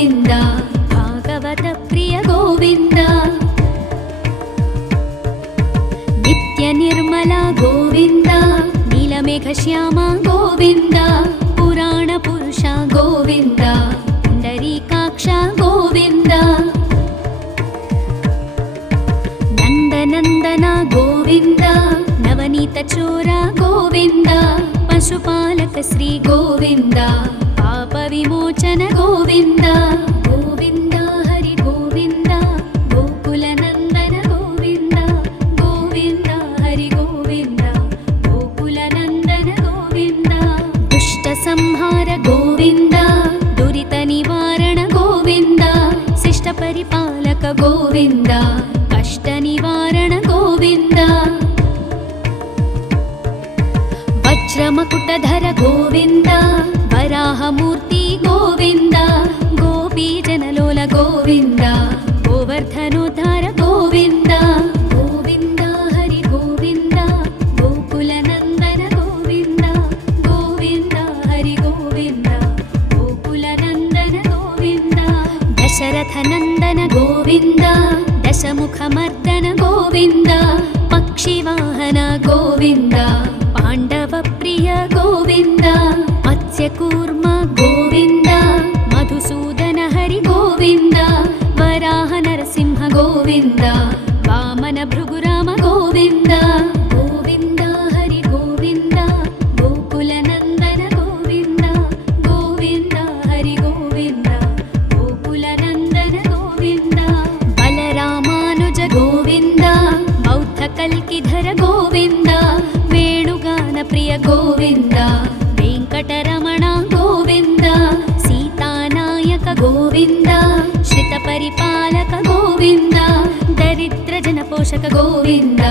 गोविन्द भागवत प्रिय गोविन्द नित्य निर्मला गोविन्द नीलमेघ श्यामा गोविन्द पुराण पुरुष गोविन्द पुण्डरीकाक्ष गोविन्द नन्दनन्दन गोविन्द नवनीत चोर गोविन्द पशुपालक श्री गोविन्द पाप विमोचन गोविन्द गोविन्द हरि गोविन्द गोकुल नन्दन गोविन्द गोविन्द हरि गोविन्द गोकुल नन्दन गोविन्द दुष्ट संहार गोविन्द दुरित निवारण गोविन्द शिष्ट परिपालक गोविन्द कष्ट निवारण गोविन्द वज्रमकुटधर गोविन्द वराहमूर्ति गोविन्द गोपीजनलोल गोविन्द गोवर्धनोद्धार गोविन्द गोविन्द हरि गोविन्द गोकुलनन्दन गोविन्द गोविन्द हरि गोविन्द गोकुलनन्दन गोविन्द दशरथनन्दन गोविन्द दशमुखमर्दन गोविन्द पक्षिवाहन गोविन्द पाण्डवप्रिय गोविन्द मत्स्यकूर्म गोविन्द मधुसूदन हरि गोविन्द वराह नरसिंह गोविन्द वामन भृगुराम गोविन्द गोविन्द हरि गोविन्द गोकुलनन्दन गोविन्द गोविन्द हरि गोविन्द गोकुलनन्दन गोविन्द बलरामानुज गोविन्द बौद्धकल्किधर गोविन्द वेणुगान प्रिय गोविन्द वेङ्कटरमण गोविन्द सीतानायक गोविन्द श्रितपरिपालक गोविन्द दरिद्रजनपोषक गोविन्द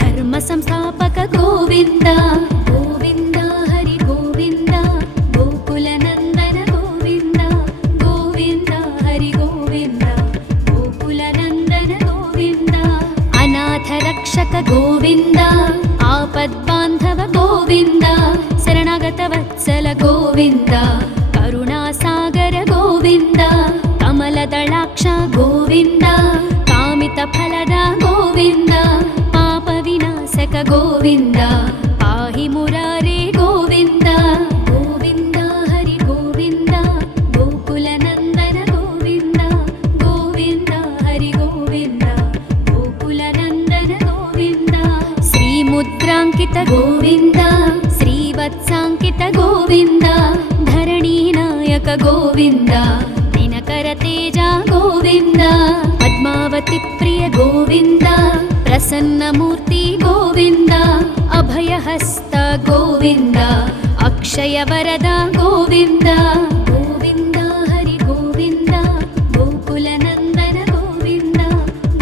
धर्मसंस्थापक गोविन्द गोविन्द हरि गोविन्द गोकुलनन्दन गोविन्द गोविन्द हरि गोविन्द गोकुलनन्दन गोविन्द अनाथरक्षक गोविन्द आपद्बान्धव गोविन्द शरणागतवत्सल गोविन्द करुणासागर गोविन्द कमलदलाक्ष गोविन्द कामितफलद गोविन्द पापविनाशक गोविन्द पाहि मुरारे गोविन्द गोविन्द हरि गोविन्द गोकुलनन्दन गोविन्द गोविन्द हरि गोविन्द गोकुलनन्दन गोविन्द श्रीमुद्राङ्कित गोविन्द श्रीवत्साङ्कित गोविन्द धरणीनायक गोविन्द दिनकरतेज गोविन्द पद्मावती प्रिय गोविन्द प्रसन्नमूर्ति गोविन्द अभयहस्त गोविन्द अक्षयवरद गोविन्द गोविन्द हरि गोविन्द गोकुलनन्दन गोविन्द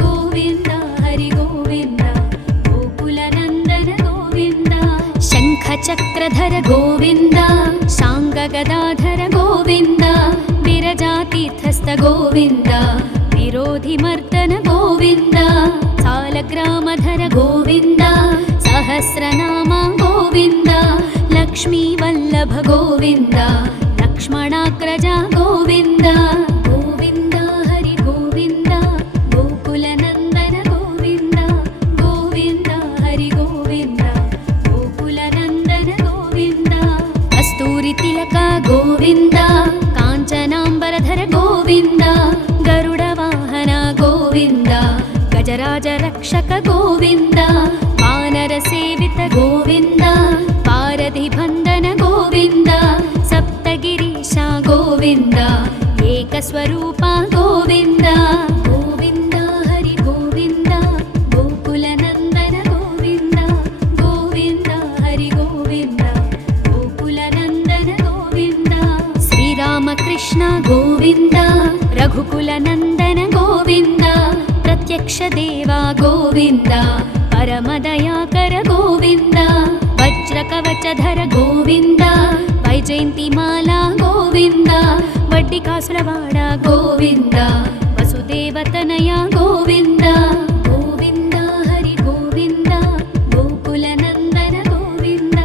गोविन्द हरि गोविन्द गोकुलनन्दन गोविन्द शङ्खचक्रधर गोविन्द शाङ्गगदाधर गोविन्द विरजातीर्थस्थ गोविन्द विरोधिमर्दन गोविन्द सालग्रामधर गोविन्द सहस्रनाम गोविन्द लक्ष्मीवल्लभ गोविन्द लक्ष्मणाग्रज गोविन्द गोविन्द हरि गोविन्द गोकुलनन्दन गोविन्द गोविन्द हरि गोविन्द गोकुलनन्दन गोविन्द कस्तूरितिलक गोविन्द काञ्चनाम्बरधर गोविन्द गरुडवाहन गोविन्द गजराज रक्षक गोविन्द वानरसेवित गोविन्द पारधिबन्धन गोविन्द सप्तगिरीश गोविन्द एकस्वरूप गोविन्द गोविन्द हरि गोविन्द गोकुलनन्दन गोविन्द गोविन्द हरि गोविन्द गोकुलनन्दन गोविन्द श्रीरामकृष्ण गोविन्द रघुकुलनन्दन गोविन्द प्रत्यक्ष देवा गोविन्द परमदयाकर गोविन्द वज्रकवचधर गोविन्द वैजयन्तिमाला गोविन्द वड्डिकासुरवाड गोविन्द वसुदेवतनय गोविन्द गोविन्द हरि गोविन्द गोकुलनन्दन गोविन्द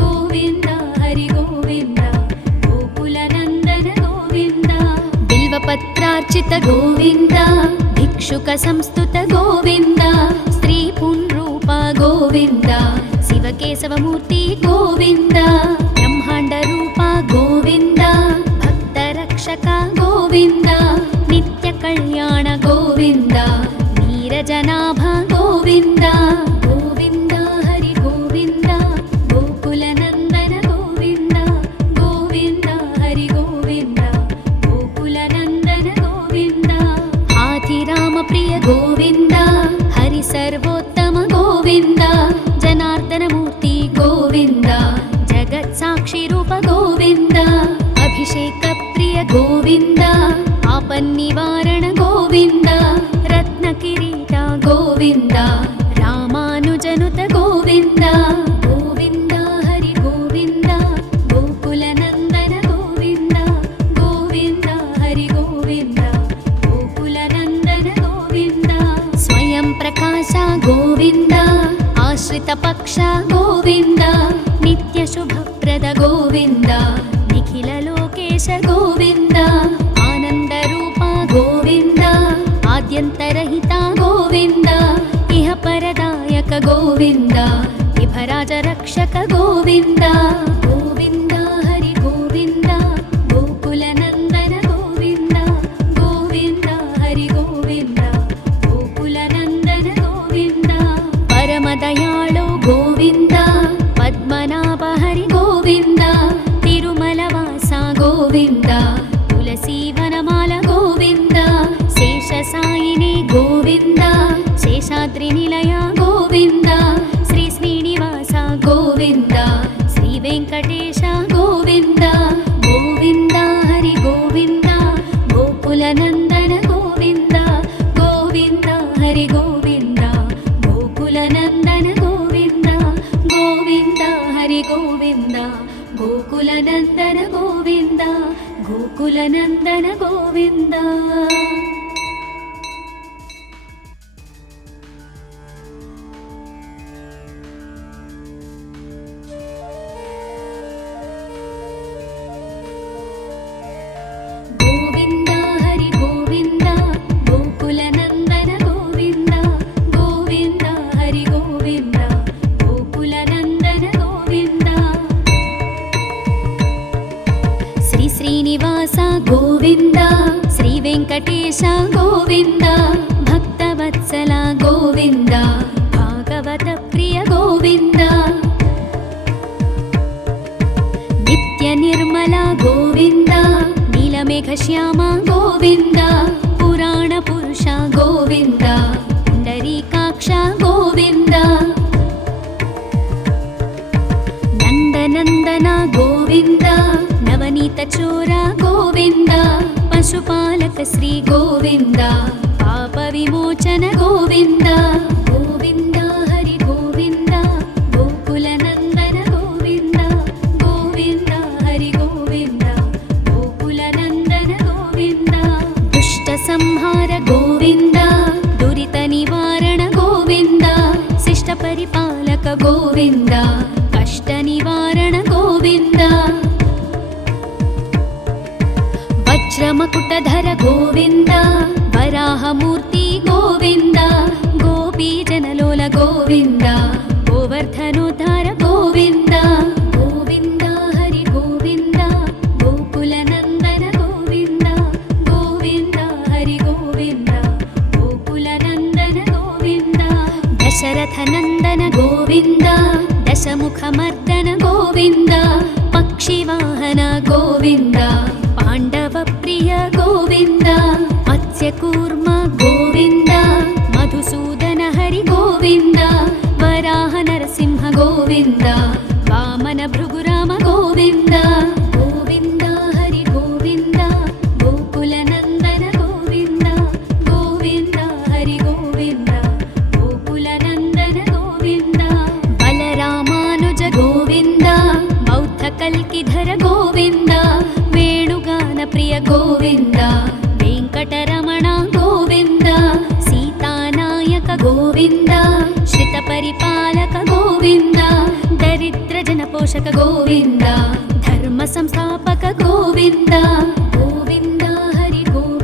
गोविन्द हरि गोविन्द गोकुलनन्दन गोविन्द बिल्व बिल्वपत्रार्चित गोविन्द भिक्षुकसंस्तुत गोविन्द स्त्रीपुंरूप गोविन्द शिवकेशवमूर्ति गोविन्द ब्रह्माण्डरूप गोविन्द भक्तरक्षक गोविन्द नित्यकल्याण गोविन्द नीरजनाभ गोविन्द गोविन्द हरि गोविन्द गोकुलनन्दन गोविन्द गोविन्द हरि गोविन्द गोकुलनन्दन गोविन्द हाथिरामप्रिय गोविन्द हरि सर्वोत्तम गोविन्द जनार्दनमूर्ति गोविन्द जगत्साक्षिरूप गोविन्द अभिषेकप्रिय गोविन्द आपन्निवारण गोविन्द रत्नकिरीट गोविन्द रामानुजनुत गोविन्द गोविन्द हरि गोविन्द गोकुलनन्दन गोविन्द गोविन्द हरि गोविन्द गोकुलनन्दन गोविन्द स्वयं प्रकाश गोविन्द आश्रितपक्ष गोविन्द नित्यशुभप्रद गोविन्द निखिललोकेश गोविन्द आनन्दरूप गोविन्द आद्यन्तरहिता गोविन्द इह परदायक गोविन्द विभराजरक्षक गोविन्द गोविन्द हरि गोविन्द गोकुलनन्दन गोविन्द गोविन्द हरि गोविन्द गोकुलनन्दन गोविन्द परमदयाळु गोविन्द पद्मनाभ हरि गोविन्द तिरुमलवास गोविन्द तुलसीवनमाल गोविन्द शेषसायिनी गोविन्द शेषाद्रिनिलय गोविन्द श्री श्रीनिवास गोविन्द श्रीवेङ्कटेश गोविन्द गोविन्द हरि गोविन्द गोकुलनन्दन गोविन्द गोविन्द हरि गोविन्द गोकुलनन्दन गोविन्द गोविन्द हरि गोविन्द गोकुलनन्दन गोविन्द गोकुलनन्दन गोविन्द गोविन्द हरि गोविन्द गोकुलनन्दन गोविन्द गोविन्द हरि गोविन्द गोकुलनन्दन गोविन्द श्री श्रीनिवास गोविन्द श्रीवेङ्कटेश गोविन्द भक्तवत्सल गोविन्द भागवतप्रिय गोविन्द नित्यनिर्मल गोविन्द नीलमेघश्याम गोविन्द पुराणपुरुष गोविन्द पुण्डरीकाक्ष गोविन्द नन्दनन्दन गोविन्द नवनीतचोर गोविन्द पशुपालक श्री गोविन्द पापविमोचन गोविन्द गोविन्द हरि गोविन्द गोकुलनन्दन गोविन्द गोविन्द हरि गोविन्द गोकुलनन्दन गोविन्द दुष्टसंहार गोविन्द दुरितनिवारण गोविन्द शिष्टपरिपालक गोविन्द कष्टनिवारण गोविन्द वज्रमकुटधर गोविन्द वराहमूर्ति गोविन्द गोपीजनलोल गोविन्द गोवर्धनोद्धार गोविन्द गोविन्द हरि गोविन्द गोकुलनन्दन गोविन्द गोविन्द हरि गोविन्द गोकुलनन्दन गोविन्द दशरथनन्दन गोविन्द दशमुखमर्दन गोविन्द पक्षिवाहन गोविन्द पाण्डवप्रिय गोविन्द मत्स्यकूर्म गोविन्द मधुसूदन हरि गोविन्द वराह नरसिंह गोविन्द वामन भृगुराम गोविन्द गोविन्द हरि गोविन्द गोकुलनन्दन गोविन्द गोविन्द हरि गोविन्द गोकुलनन्दन गोविन्द बलरामानुज गोविन्द बौद्धकल्किधर गोविन्द वेणुगानप्रिय गोविन्द वेङ्कटरमण गोविन्द सीतानायक गोविन्द श्रितपरिपालक गोविन्द दरिद्रजनपोषक गोविन्द धर्मसंस्थापक गोविन्द गोविन्द हरि गोविन्द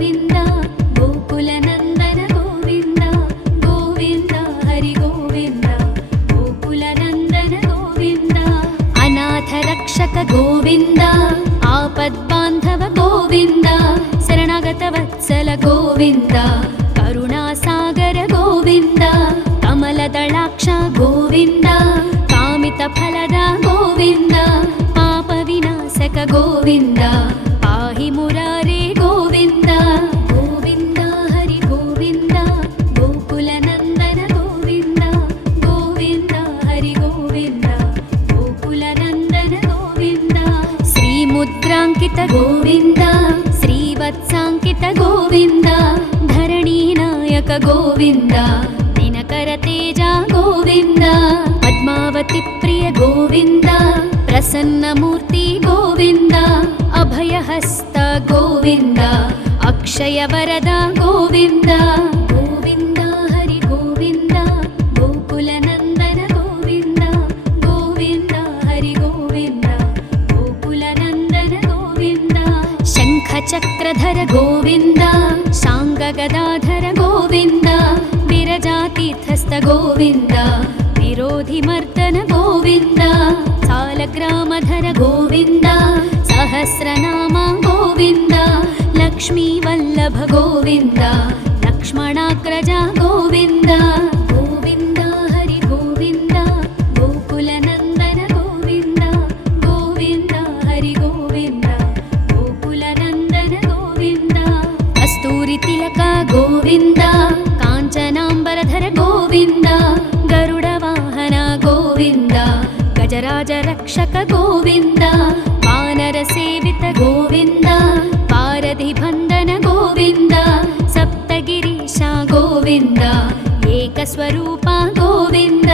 ಗೋವಿಂದ ಕರುಣಾಸಾಗರ ಗೋವಿಂದ ಕಮಲದಳಾಕ್ಷ ಗೋವಿಂದ ಕಾಮಿತ ಫಲದ ಗೋವಿಂದ ಪಾಪ ವಿನಾಶಕ ಗೋವಿಂದ ಪಾಹಿ ಮುರಾರೇ ಗೋವಿಂದ ಗೋವಿಂದ ಹರಿ ಗೋವಿಂದ ಗೋಕುಲ ನಂದನ ಗೋವಿಂದ ಗೋವಿಂದ ಹರಿ ಗೋವಿಂದ ಗೋಕುಲ ನಂದನ ಗೋವಿಂದ ಶ್ರೀ ಮುದ್ರಾಂಕಿತ ಗೋವಿಂದ ಶ್ರೀವತ್ಸಾಂಕಿತ ಗೋವಿಂದ ಧರಣಿ ನಾಯಕ ಗೋವಿಂದ ದಿನಕರ ತೇಜ ಗೋವಿಂದ ಪದ್ಮಾವತಿ ಪ್ರಿಯ ಗೋವಿಂದ ಪ್ರಸನ್ನ ಮೂರ್ತಿ ಗೋವಿಂದ ಅಭಯಹಸ್ತ ಗೋವಿಂದ ಅಕ್ಷಯ ವರದ ಗೋವಿಂದ ಗೋವಿಂದ ಹರಿ ಗೋವಿಂದ ಗೋಕುಲ ನಂದನ ಗೋವಿಂದ ಗೋವಿಂದ ಹರಿ ಗೋವಿಂದ ಗೋಕುಲ ನಂದನ ಗೋವಿಂದ ಶಂಖ ಚಕ್ರಧರ ಗೋವಿಂದ ಶಾಂಗ ಗದಾಧರ ಗೋವಿಂದ ವಿರಜಾತೀರ್ಥಸ್ಥ ಗೋವಿಂದ ವಿರೋಧಿ ಮರ್ದನ ಗೋವಿಂದ ಸಾಲಗ್ರಾಮಧರ ಗೋವಿಂದ ಸಹಸ್ರನಾಮ ಗೋವಿಂದ ಲಕ್ಷ್ಮೀ ವಲ್ಲಭ ಗೋವಿಂದ ಲಕ್ಷ್ಮಣಾಗ್ರಜ ಗೋವಿಂದ ಗೋವಿಂದ ಹರಿ ಗೋವಿಂದ ಗೋಕುಲ ನಂದನ ಗೋವಿಂದ ಗೋವಿಂದ ಹರಿ ಗೋವಿಂದ ಗೋಕುಲ ನಂದನ ಗೋವಿಂದ ಕಸ್ತೂರಿ ತಿಲಕ ಗೋವಿಂದ ಕಾಂಚನಾಂಬರಧರ ಗೋವಿಂದ ಗರುಡ ವಾಹನ ಗೋವಿಂದ ಗಜರಾಜ ರಕ್ಷಕ ಗೋವಿಂದ ವಾನರ ಸೇವಿತ ಗೋವಿಂದ ಪಾರಧಿ ಬಂಧನ ಗೋವಿಂದ ಸಪ್ತಗಿರೀಶ ಗೋವಿಂದ ಏಕಸ್ವರೂಪ ಗೋವಿಂದ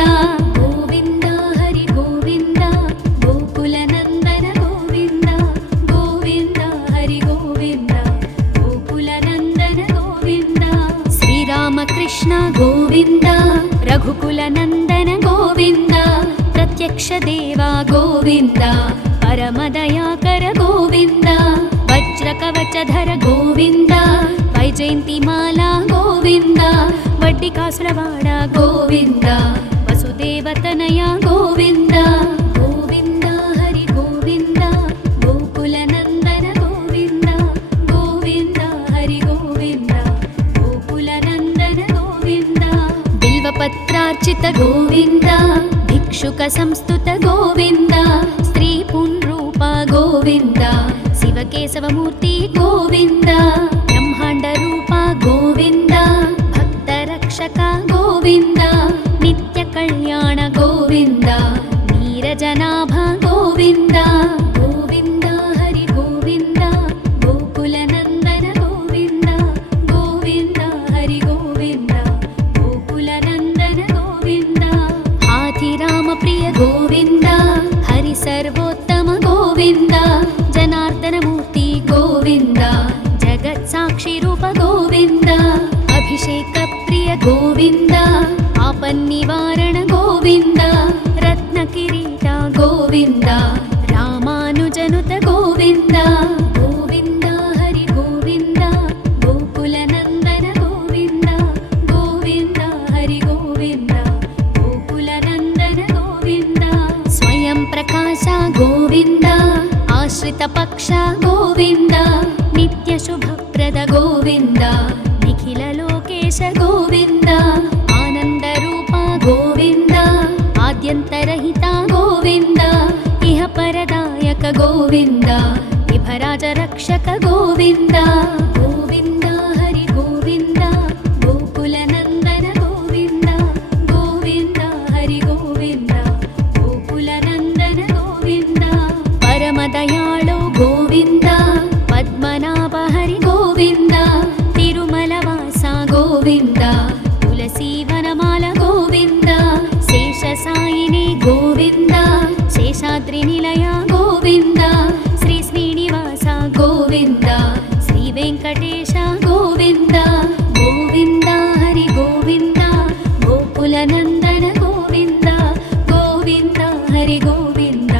ಗೋವಿಂದ ಹರಿ ಗೋವಿಂದ ಗೋಕುಲ ನಂದನ ಗೋವಿಂದ ಗೋವಿಂದ ಹರಿ ಗೋವಿಂದ ಗೋಕುಲ ನಂದನ ಗೋವಿಂದ ಶ್ರೀರಾಮಕೃಷ್ಣ ಗೋವಿಂದ ರಘುಕುಲ ನಂದನ ಗೋವಿಂದ ಪ್ರತ್ಯಕ್ಷ ದೇವ ಗೋವಿಂದ ಪರಮದಯಾಕರ ಗೋವಿಂದ ವಜ್ರ ಕವಚಧರ ಗೋವಿಂದ ವೈಜಯಂತಿ ಮಾಲಾ ಗೋವಿಂದ ವಡ್ಡಿಕಾಸುರವಾಡ ಗೋವಿಂದ ವಸುದೇವತನಯ ಗೋವಿಂದ ಗೋವಿಂದ ಹರಿ ಗೋವಿಂದ ಗೋಕುಲ ನಂದನ ಗೋವಿಂದ ಗೋವಿಂದ ಹರಿ ಗೋವಿಂದ ಗೋಕುಲ ನಂದನ ಗೋವಿಂದ ಬಿಲ್ವಪತ್ರಾರ್ಚಿತ ಗೋವಿಂದ ಭಿಕ್ಷುಕ ಸಂಸ್ತುತ ಗೋವಿಂದ ಸ್ತ್ರೀ ಪುಂರೂಪ ಗೋವಿಂದ ಶಿವಕೇಶವ ಮೂರ್ತಿ ಗೋವಿಂದ ಬ್ರಹ್ಮಾಂಡ ರೂಪ ಗೋವಿಂದ ಭಕ್ತ ರಕ್ಷಕ ಗೋವಿಂದ ನಿತ್ಯ ಕಲ್ಯಾಣ ಗೋವಿಂದ ನೀರಜನಾಭ ಗೋವಿಂದ ಗೋವಿಂದ ಹರಿ ಗೋವಿಂದ ಗೋಕುಲ ನಂದನ ಗೋವಿಂದ ಗೋವಿಂದ ಹರಿ ಗೋವಿಂದ ಗೋಕುಲ ನಂದನ ಗೋವಿಂದ ಹಾಥಿರಾಮ ಪ್ರಿಯ ಗೋವಿಂದ ಹರಿ ಸರ್ವೋತ್ತಮ ಗೋವಿಂದ ಜನಾರ್ದನ ಮೂರ್ತಿ ಗೋವಿಂದ ಜಗತ್ ಸಾಕ್ಷಿ ರೂಪ ಗೋವಿಂದ ಅಭಿಷೇಕ ಪ್ರಿಯ ಗೋವಿಂದ ಆಪನ್ನಿವಾರಣ ಗೋವಿಂದ ರತ್ನ ಕಿರೀಟ ಗೋವಿಂದ ರಾಮಾನುಜನುತ ಗೋವಿಂದ ಗೋವಿಂದ ಹರಿ ಗೋವಿಂದ ಗೋಕುಲ ನಂದನ ಗೋವಿಂದ ಗೋವಿಂದ ಹರಿ ಗೋವಿಂದ ಗೋಕುಲ ನಂದನ ಗೋವಿಂದ ಸ್ವಯಂ ಪ್ರಕಾಶ ಗೋವಿಂದ ಆಶ್ರಿತ ಪಕ್ಷ ಗೋವಿಂದ ನಿತ್ಯ ಶುಭಪ್ರದ ಗೋವಿಂದ ನಿಖಿಲ ಲೋಕೇಶ ಗೋವಿಂದ ಆನಂದ ರೂಪ ಗೋವಿಂದ ಆದ್ಯಂತರಹಿತ ಗೋವಿಂದ ಇಹ ಪರದಾಯಕ ಗೋವಿಂದ ವಿಭರಾಜ ರಕ್ಷಕ ಗೋವಿಂದ ಗೋವಿಂದ ಹರಿ ಗೋವಿಂದ ಗೋಕುಲ ನಂದನ ಗೋವಿಂದ ಗೋವಿಂದ ಹರಿ ಗೋವಿಂದ ಗೋಕುಲ ನಂದನ ಗೋವಿಂದ ಪರಮ ದಯಾಳು ಗೋವಿಂದ ಪದ್ಮನಾಭ ಹರಿ ಗೋವಿಂದ ತಿರುಮಲ ವಾಸ ಗೋವಿಂದ ತುಳಸಿ ವನಮಾಲ ಗೋವಿಂದ ಶೇಷ ಸಾಯಿನಿ ಗೋವಿಂದ ಶೇಷಾದ್ರಿ ನಿಲಯ ಗೋವಿಂದ ಶ್ರೀ ಶ್ರೀನಿವಾಸ ಗೋವಿಂದ ಶ್ರೀ ವೆಂಕಟೇಶ ಗೋವಿಂದ ಗೋವಿಂದ ಹರಿ ಗೋವಿಂದ ಗೋಕುಲ ನಂದನ ಗೋವಿಂದ ಗೋವಿಂದ ಹರಿ ಗೋವಿಂದ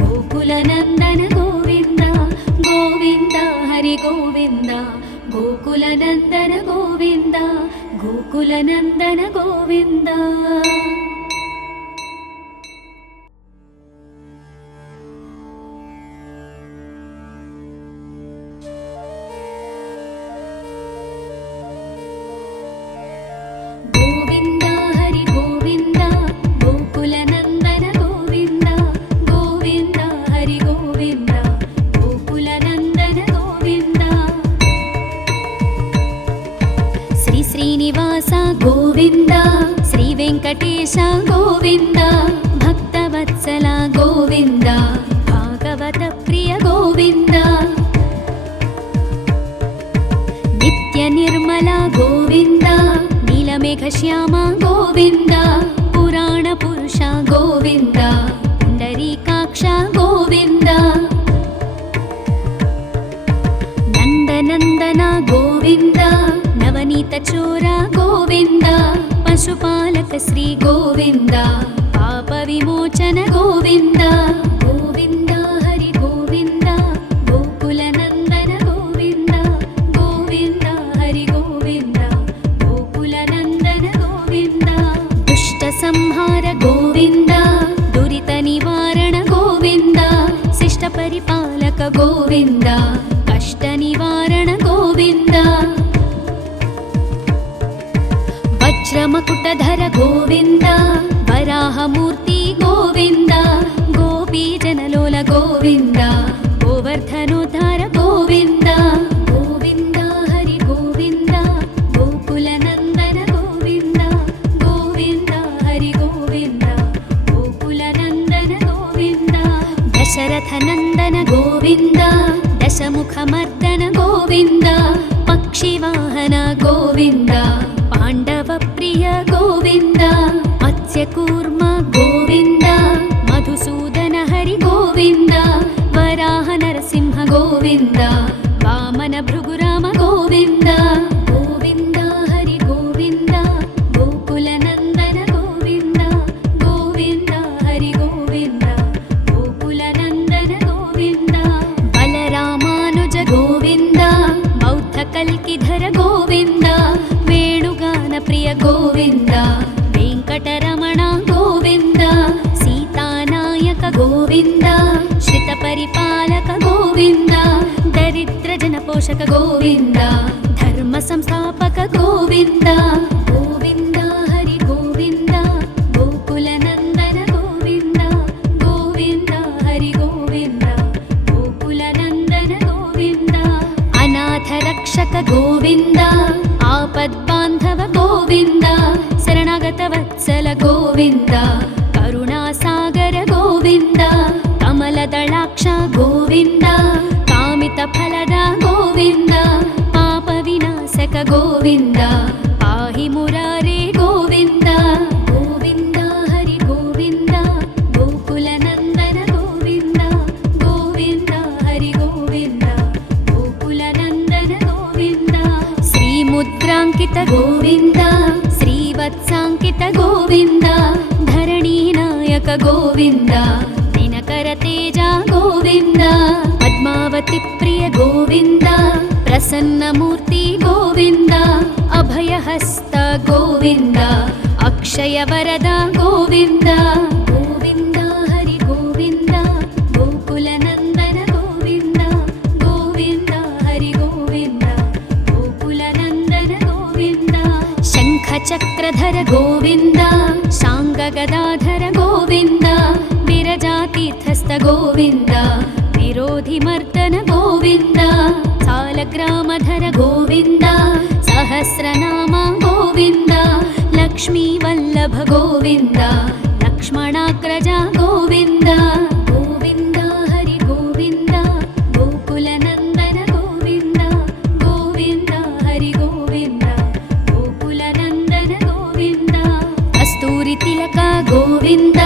ಗೋಕುಲ ನಂದನ ಗೋವಿಂದ ಗೋವಿಂದ ಹರಿ ಗೋವಿಂದ ಗೋಕುಲ ನಂದನ ಗೋವಿಂದ ಗೋಕುಲ ನಂದನ ಗೋವಿಂದ. गोविन्द श्रीवेङ्कटेश गोविन्द भक्तवत्सल गोविन्द भागवतप्रिय गोविन्द नित्यनिर्मला गोविन्द नीलमेघश्यामा गोविन्द पुराणपुरुष गोविन्द पुण्डरीकाक्ष गोविन्द नन्दनन्दन गोविन्द नवनीतचोर गोविन्द पशुपालक श्री गोविन्द पापविमोचन गोविन्द गोविन्द हरि गोविन्द गोकुलनन्दन गोविन्द गोविन्द हरि गोविन्द गोकुलनन्दन गोविन्द दुष्टसंहार गोविन्द दुरितनिवारण गोविन्द शिष्टपरिपालक गोविन्द कष्टनिवारण गोविन्द वज्रमकुटधर गोविन्द वराहमूर्ति गोविन्द गोपीजनलोल गोविन्द गोवर्धनोद्धार गोविन्द गोविन्द हरि गोविन्द गोकुलनन्दन गोविन्द गोविन्द हरि गोविन्द गोकुलनन्दन गोविन्द दशरथनन्दन गोविन्द दशमुखमर्दन गोविन्द पक्षिवाहन गोविन्द पाण्डवप्रिय गोविन्द मत्स्यकूर्म गोविन्द मधुसूदन हरि गोविन्द वराह नरसिंह गोविन्द वामन भृगुराम गोविन्द गोविन्द हरि गोविन्द गोकुलनन्दन गोविन्द गोविन्द हरि गोविन्द गोकुलनन्दन गोविन्द बलरामानुज गोविन्द बौद्धकल्किधर गोविन्द वेणुगानप्रिय गोविन्द वेङ्कटरमण गोविन्द सीतानायक गोविन्द श्रितपरिपालक गोविन्द दरिद्रजनपोषक गोविन्द धर्मसंस्थापक गोविन्द गोविन्द हरि गोविन्द गोकुलनन्दन गोविन्द गोविन्द हरि गोविन्द गोकुलनन्दन गोविन्द अनाथरक्षक गोविन्द आपद्बान्धव गोविन्द शरणागतवत्सल गोविन्द करुणासागर गोविन्द कमलदलाक्ष गोविन्द कामितफलद गोविन्द पापविनाशक गोविन्द पाहि मुरारे गोविन्द गोविन्द हरि गोविन्द गोकुलनन्दन गोविन्द गोविन्द हरि गोविन्द गोकुलनन्दन गोविन्द श्रीमुद्राङ्कित गोविन्द श्रीवत्साङ्कित गोविन्द धरणीनायक गोविन्द दिनकरतेज गोविन्द पद्मावती प्रिय गोविन्द प्रसन्नमूर्ति गोविन्द अभयहस्त गोविन्द अक्षयवरद गोविन्द गोविन्द हरि गोविन्द गोकुलनन्दन गोविन्द गोविन्द हरि गोविन्द गोकुलनन्दन गोविन्द शङ्खचक्रधर गोविन्द शाङ्गगदाधर गोविन्द विरजातीर्थस्थ गोविन्द विरोधिमर्दन गोविन्द सालग्रामधर गोविन्द सहस्रनाम गोविन्द लक्ष्मीवल्लभ गोविन्द लक्ष्मणाग्रज गोविन्द गोविन्द हरि गोविन्द गोकुलनन्दन गोविन्द गोविन्द हरि गोविन्द गोकुलनन्दन गोविन्द कस्तूरितिलक गोविन्द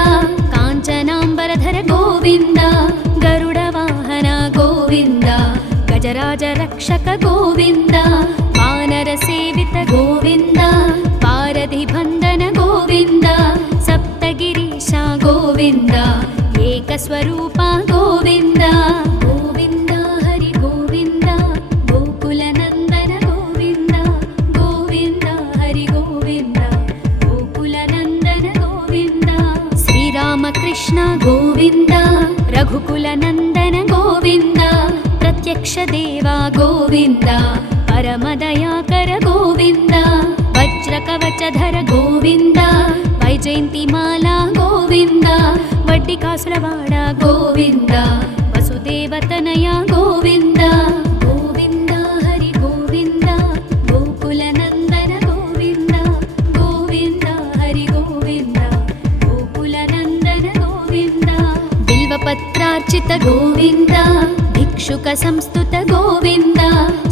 काञ्चनाम्बरधर गोविन्द गरुडवाहन गोविन्द गजराजरक्षक गोविन्द वानरसेवित गोविन्द पारधिबन्धन गोविन्द सप्तगिरीश गोविन्द एकस्वरूप गोविन्द गोविन्द हरि गोविन्द गोकुलनन्दन गोविन्द गोविन्द हरि गोविन्द गोकुलनन्दन गोविन्द श्रीरामकृष्ण गोविन्द रघुकुलनन्दन गोविन्द प्रत्यक्ष देवा गोविन्द परमदयाकर गोविन्द वज्रकवचधर गोविन्द वैजयन्तिमाला गोविन्द वड्डिकासुरवाड गोविन्द वसुदेवतनय गोविन्द गोविन्द हरि गोविन्द गोकुलनन्दन गोविन्द गोविन्द भिक्षुक गोविन्द भिक्षुक संस्तुत गोविन्द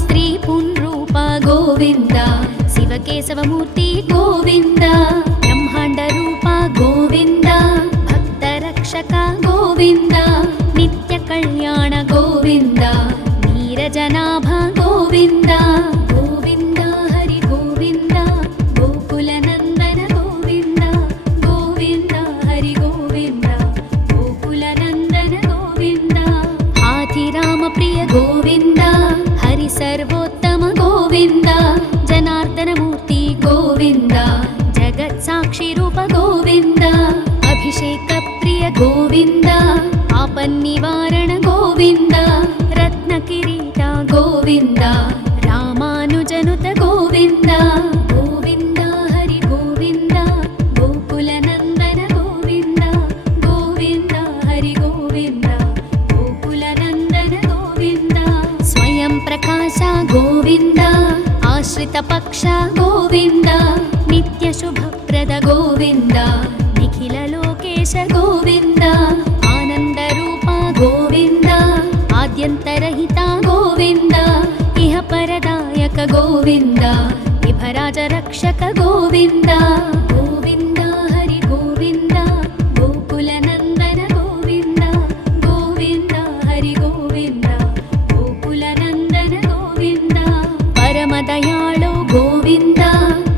स्त्री पुंरूप गोविन्द शिवकेशवमूर्ति गोविन्द ब्रह्मांड रूप गोविन्द भक्तरक्षक गोविन्द नित्य कल्याण गोविन्द नीरजनाभ गोविन्द गोविन्द हरि गोविन्द गोकुलनन्दन गोविन्द गोविन्द हरि गोविन्द गोकुलनन्दन गोविन्द हाथिराम प्रिय गोविन्द हरि सर्वोत्तम गोविन्द जनार्दन मूर्ति गोविन्द जगत्साक्षि रूप गोविन्द अभिषेक प्रिय गोविन्द आपन्निवारण गोविन्द रत्नकिरीट गोविन्द रामानुजनुत गोविन्द गोविन्द हरि गोविन्द गोकुलनन्दन गोविन्द गोविन्द हरि गोविन्द गोकुलनन्दन गोविन्द स्वयं प्रकाश गोविन्द आश्रित पक्ष गोविन्द नित्य शुभप्रद गोविन्द निखिल लोकेश गोविन्द आनंद रूप गोविन्द आद्यन्तरहित गोविन्द इह परदायक गोविन्द विभराज रक्षक गोविन्द गोविन्द हरि गोविन्द गोकुलनन्दन गोविन्द गोविन्द हरि गोविन्द गोकुलनन्दन गोविन्द परमदयाळु गोविन्द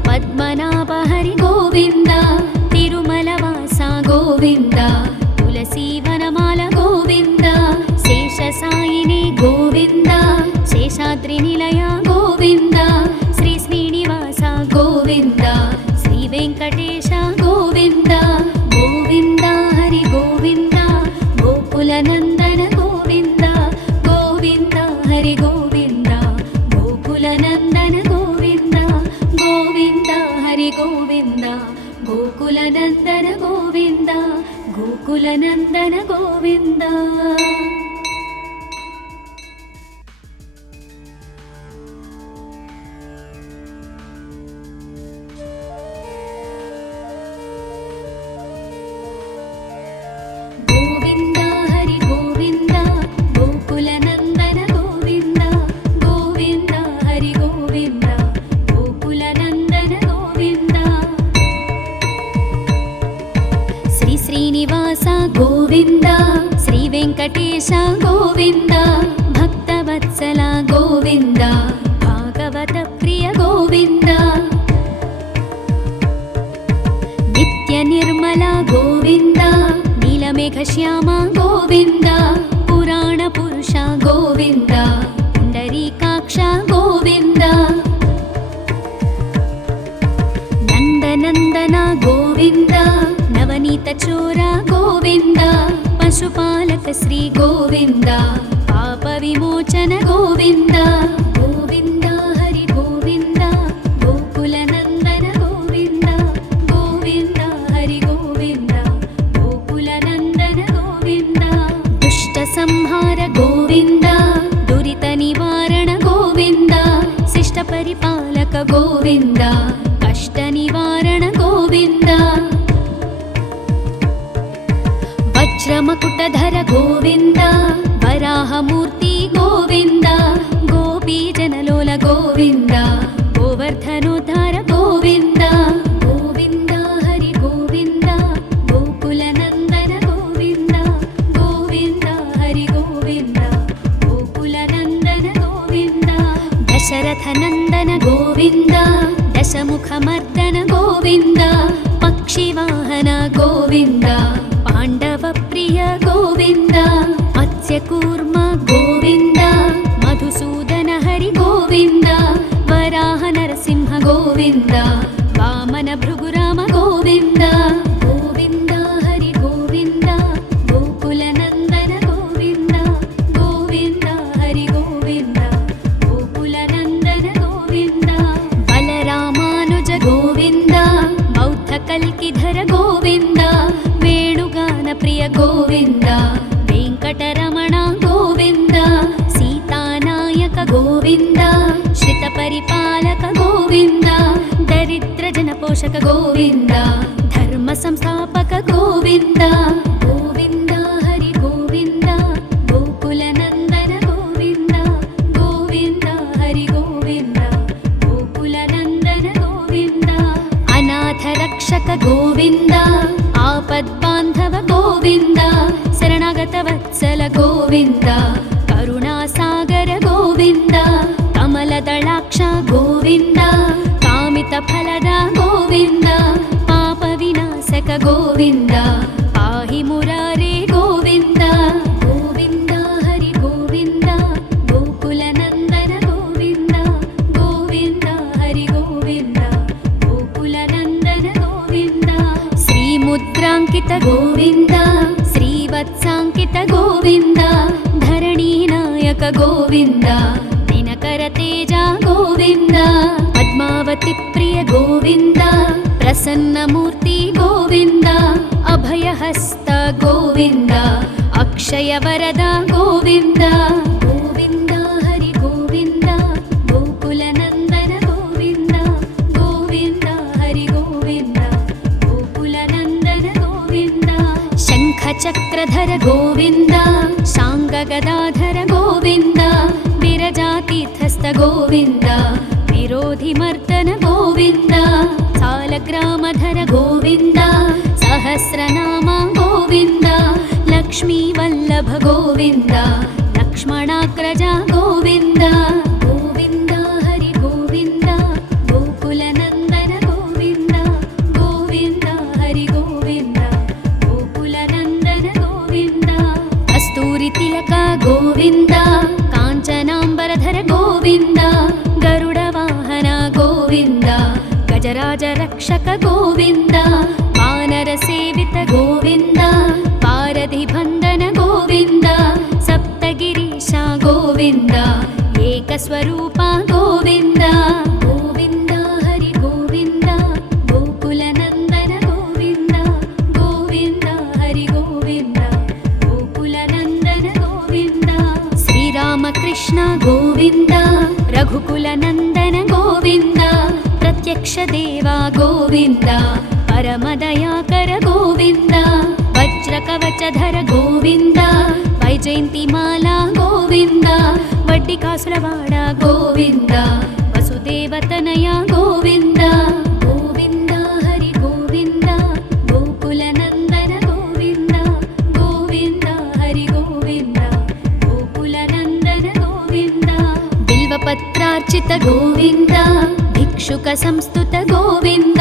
पद्मनाभ हरि गोविन्द तिरुमलवास गोविन्द तुलसीवनमाल गोविन्द शेषसायिनी गोविन्द शेषाद्रिनिलय गोविन्द श्री श्रीनिवास गोविन्द श्री वेङ्कटेश गोविन्द गोविन्द हरि गोविन्द गोकुलनन्दन गोविन्द गोविन्द हरि गोविन्द गोकुलनन्दन गोविन्द गोविन्द हरि गोविन्द गोकुलनन्दन गोविन्द गोकुलनन्दन गोविन्द गोविन्द हरि गोविन्द गोकुलनन्दन गोविन्द गोविन्द हरि गोविन्द गोकुलनन्दन गोविन्द श्री श्रीनिवास गोविन्द श्री वेङ्कटेश गोविन्द भक्तवत्सल गोविन्द भागवत प्रिय गोविन्द नित्य निर्मल गोविन्द नीलमेघश्याम गोविन्द पुराण पुरुष गोविन्द पुण्डरीकाक्ष गोविन्द नन्दनन्दन गोविन्द नवनीत चोर गोविन्द पशुपालक श्री गोविन्द पाप विमोचन गोविन्द गोविन्द हरि गोविन्द गोकुलनन्दन गोविन्द गोविन्द हरि गोविन्द गोकुलनन्दन गोविन्द दुष्ट संहार गोविन्द दुरित निवारण गोविन्द शिष्ट परिपालक गोविन्द कष्ट निवारण गोविन्द वज्रमकुटधर गोविन्द वराहमूर्ति गोविन्द गोपीजनलोल गोविन्द गोवर्धनोद्धार गोविन्द गोविन्द हरि गोविन्द गोकुलनन्दन गोविन्द गोविन्द हरि गोविन्द गोकुलनन्दन गोविन्द दशरथनन्दन गोविन्द दशमुखमर्दन गोविन्द पक्षिवाहन गोविन्द पाण्डव प्रिय गोविन्द मत्स्यकूर्म गोविन्द मधुसूदन हरि गोविन्द वराह नरसिंह गोविन्द वामन भृगुराम गोविन्द गोविन्द हरि गोविन्द गोकुलनन्दन गोविन्द गोविन्द हरि गोविन्द गोकुलनन्दन गोविन्द बलरामानुज गोविन्द बौद्धकल्किधर गोविन्द वेणुगान प्रिय गोविन्द वेङ्कटरमण गोविन्द सीतानायक गोविन्द श्रितपरिपालक गोविन्द दरिद्रजनपोषक गोविन्द धर्म संस्थापक गोविन्द गोविन्द हरि गोविन्द ಗೋವಿಂದ ಆಪದ್ಬಾಂಧವ ಗೋವಿಂದ ಶರಣಾಗತ ವತ್ಸಲ ಗೋವಿಂದ ಕರುಣಾಸಾಗರ ಗೋವಿಂದ ಕಮಲದಳಾಕ್ಷ ಗೋವಿಂದ ಕಾಮಿತ ಫಲದ ಗೋವಿಂದ ಪಾಪ ವಿನಾಶಕ ಗೋವಿಂದ ಪಾಹಿ ಮುರಾರೇ ಗೋವಿಂದ ಗೋವಿಂದ ಹರಿ ಗೋವಿಂದ ಗೋಕುಲ ನಂದನ ಗೋವಿಂದ ಗೋವಿಂದ ಹರಿ ಗೋವಿಂದ ಗೋಕುಲ ನಂದನ ಗೋವಿಂದ ಶ್ರೀ ಮುದ್ರಾಂಕಿತ ಗೋವಿಂದ ಶ್ರೀವತ್ಸಾಂಕಿತ ಗೋವಿಂದ ಧರಣಿ ನಾಯಕ ಗೋವಿಂದ ದಿನಕರ ತೇಜ ಗೋವಿಂದ ಪದ್ಮಾವತಿ ಪ್ರಿಯ ಗೋವಿಂದ ಪ್ರಸನ್ನ ಮೂರ್ತಿ ಗೋವಿಂದ ಅಭಯಹಸ್ತ ಗೋವಿಂದ ಅಕ್ಷಯ ವರದ ಗೋವಿಂದ ಗೋವಿಂದ ಹರಿ ಗೋವಿಂದ ಗೋಕುಲ ನಂದನ ಗೋವಿಂದ ಗೋವಿಂದ ಹರಿ ಗೋವಿಂದ ಗೋಕುಲ ನಂದನ ಗೋವಿಂದ ಶಂಖ ಚಕ್ರಧರ ಗೋವಿಂದ ಶಾಂಗ ಗದಾಧರ ಗೋವಿಂದ ವಿರಜಾತೀರ್ಥಸ್ಥ ಗೋವಿಂದ ವಿರೋಧಿ ಮರ್ದನ ಗೋವಿಂದ ಸಾಲಗ್ರಾಮಧರ ಗೋವಿಂದ ಸಹಸ್ರನಾಮ ಗೋವಿಂದ ಲಕ್ಷ್ಮೀ ವಲ್ಲಭ ಗೋವಿಂದ ಲಕ್ಷ್ಮಣಾಗ್ರಜ ಗೋವಿಂದ ಗೋವಿಂದ ಹರಿ ಗೋವಿಂದ ಗೋಕುಲ ನಂದನ ಗೋವಿಂದ ಗೋವಿಂದ ಹರಿ ಗೋವಿಂದ ಗೋಕುಲ ನಂದನ ಗೋವಿಂದ ಕಸ್ತೂರಿ ತಿಲಕ ಗೋವಿಂದ ಕಾಂಚನಾಂಬರಧರ ಗೋವಿಂದ ಗರುಡ ವಾಹನ ಗೋವಿಂದ ಗಜರಾಜ ರಕ್ಷಕ ಗೋವಿಂದ ವಾನರ ಸೇವಿತ ಗೋವಿಂದ ಪಾರಧಿ ಬಂಧನ ಗೋವಿಂದ ಸಪ್ತಗಿರೀಶ ಗೋವಿಂದ ಏಕಸ್ವರೂಪ ಗೋವಿಂದ ಗೋವಿಂದ ಹರಿ ಗೋವಿಂದ ಗೋಕುಲ ನಂದನ ಗೋವಿಂದ ಗೋವಿಂದ ಹರಿ ಗೋವಿಂದ ಗೋಕುಲ ನಂದನ ಗೋವಿಂದ ಶ್ರೀರಾಮಕೃಷ್ಣ ಗೋವಿಂದ ರಘುಕುಲ ನಂದನ ಗೋವಿಂದ ಪ್ರತ್ಯಕ್ಷ ದೇವ ಗೋವಿಂದ ಪರಮದಯಾಕರ ಗೋವಿಂದ ವಜ್ರ ಕವಚಧರ ಗೋವಿಂದ ವೈಜಯಂತಿ ಮಾಲಾ ಗೋವಿಂದ ವಡ್ಡಿಕಾಸುರವಾಡ ಗೋವಿಂದ ವಸುದೇವತನಯ ಗೋವಿಂದ ಗೋವಿಂದ ಹರಿ ಗೋವಿಂದ ಗೋಕುಲ ನಂದನ ಗೋವಿಂದ ಗೋವಿಂದ ಹರಿ ಗೋವಿಂದ ಗೋಕುಲ ನಂದನ ಗೋವಿಂದ ಬಿಲ್ವಪತ್ರಾರ್ಚಿತ ಗೋವಿಂದ ಭಿಕ್ಷುಕ ಸಂಸ್ತುತ ಗೋವಿಂದ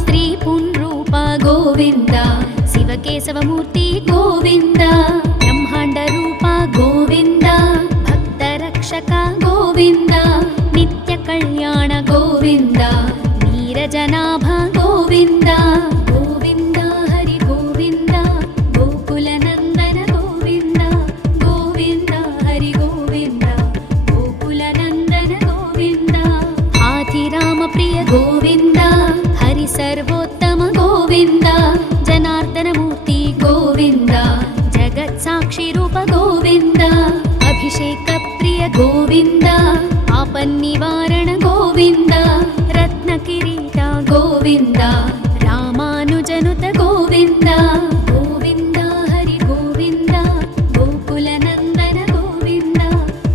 ಸ್ತ್ರೀ ಪುಂರೂಪ ಗೋವಿಂದ ಶಿವಕೇಶವ ಮೂರ್ತಿ ಗೋವಿಂದ ಬ್ರಹ್ಮಾಂಡ ರೂಪ ಗೋವಿಂದ ಭಕ್ತ ರಕ್ಷಕ ಗೋವಿಂದ ನಿತ್ಯ ಕಲ್ಯಾಣ ಗೋವಿಂದ ನೀರಜನಾಭ ಗೋವಿಂದ ಗೋವಿಂದ ಹರಿ ಗೋವಿಂದ ಗೋಕುಲ ನಂದನ ಗೋವಿಂದ ಗೋವಿಂದ ಹರಿ ಗೋವಿಂದ ಗೋಕುಲ ನಂದನ ಗೋವಿಂದ ಹಾಥಿರಾಮ ಪ್ರಿಯ ಗೋವಿಂದ ಹರಿ ಸರ್ವೋತ್ತಮ ಗೋವಿಂದ ಜನಾರ್ದನ ಮೂರ್ತಿ ಗೋವಿಂದ ಜಗತ್ ಸಾಕ್ಷಿ ರೂಪ ಗೋವಿಂದ ಅಭಿಷೇಕ ಪ್ರಿಯ ಗೋವಿಂದ ಆಪನ್ನಿವಾರಣ ಗೋವಿಂದ ರತ್ನ ಕಿರೀಟ ಗೋವಿಂದ ರಾಮಾನುಜನುತ ಗೋವಿಂದ ಗೋವಿಂದ ಹರಿ ಗೋವಿಂದ ಗೋಕುಲ ನಂದನ ಗೋವಿಂದ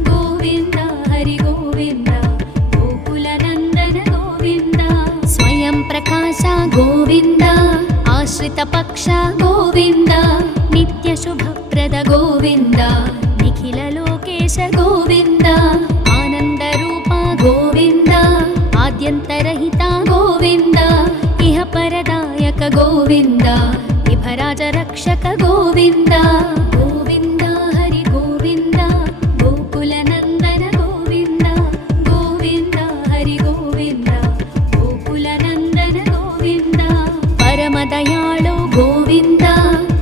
ಗೋವಿಂದ ಹರಿ ಗೋವಿಂದ ಗೋಕುಲ ನಂದನ ಗೋವಿಂದ ಸ್ವಯಂ ಪ್ರಕಾಶ ಗೋವಿಂದ ಆಶ್ರಿತ ಪಕ್ಷ ಗೋವಿಂದ ನಿತ್ಯ ಶುಭಪ್ರದ ಗೋವಿಂದ ನಿಖಿಲ ಲೋಕೇಶ ಗೋವಿಂದ ಆನಂದ ರೂಪ ಗೋವಿಂದ ಆದ್ಯಂತರಹಿತ ಗೋವಿಂದ ಇಹ ಪರದಾಯಕ ಗೋವಿಂದ ವಿಭರಾಜ ರಕ್ಷಕ ಗೋವಿಂದ ಗೋವಿಂದ ಹರಿ ಗೋವಿಂದ ಗೋಕುಲ ನಂದನ ಗೋವಿಂದ ಗೋವಿಂದ ಹರಿ ಗೋವಿಂದ ಗೋಕುಲ ನಂದನ ಗೋವಿಂದ ಪರಮ ದಯಾಳು ಗೋವಿಂದ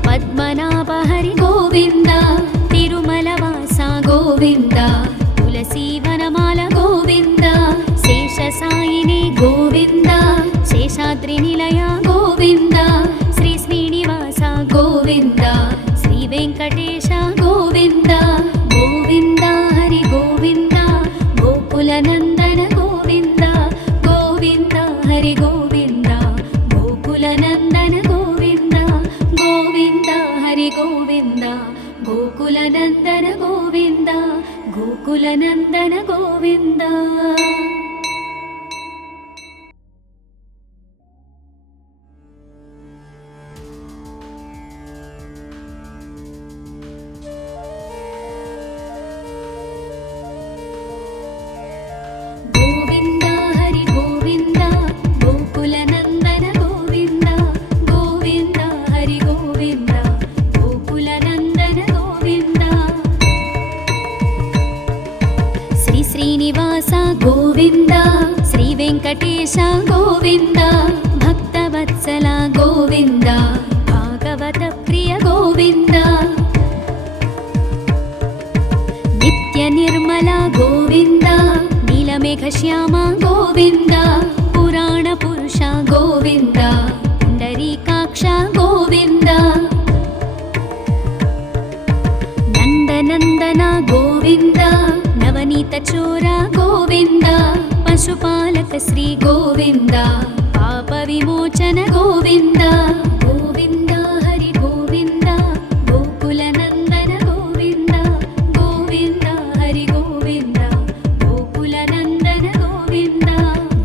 ಪದ್ಮನಾಭ ಹರಿ ಗೋವಿಂದ ತಿರುಮಲ ವಾಸ ಗೋವಿಂದ ತುಳಸಿ ವನಮಾಲ ಗೋವಿಂದ ಶೇಷ ಸಾಯಿನಿ ಗೋವಿಂದ ಶೇಷಾದ್ರಿ ನಿಲಯ ಗೋವಿಂದ ಶ್ರೀ ಶ್ರೀನಿವಾಸ ಗೋವಿಂದ ಶ್ರೀ ವೆಂಕಟ గోవింద శ్రీ వెంకటేశ గోవింద భక్తవత్సల గోవింద భాగవత ప్రియ గోవింద నిత్య నిర్మల గోవింద నీలమేఘ శ్యామ గోవింద పురాణ పురుష గోవింద పుండరీకాక్ష గోవింద నందనందన గోవింద నవనీత చోర గోవింద పశుపాలక శ్రీ గోవింద పాప విమోచన గోవింద గోవింద హరి గోవింద గోకుల నందన గోవింద గోవింద హరి గోవింద గోకుల నందన గోవింద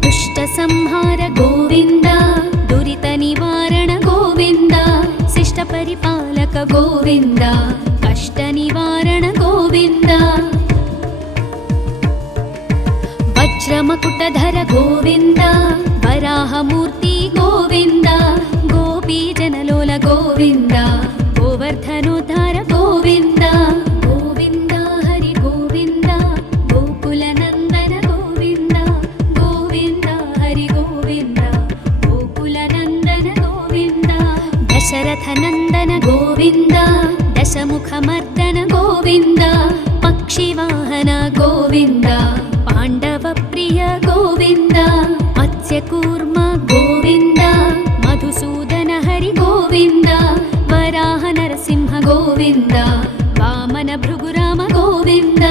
దుష్ట సంహార గోవింద దురిత నివారణ గోవింద శిష్ట పరిపాలక గోవింద కష్ట నివారణ గోవింద వజ్రమకుటధర గోవింద వరాహమూర్తి గోవింద గోపీజనలోల గోవింద గోవర్ధనోద్ధార గోవింద గోవింద హరి గోవింద గోకుల నందన గోవింద గోవింద హరి గోవింద గోకుల నందన గోవింద దశరథ నందన గోవింద దశముఖమర్దన గోవింద పక్షివాహన గోవింద పాండవ ప్రియ గోవింద మత్స్యకూర్మ గోవింద మధుసూదన హరి గోవింద వరాహ నరసింహ గోవింద వామన భృగురామ గోవింద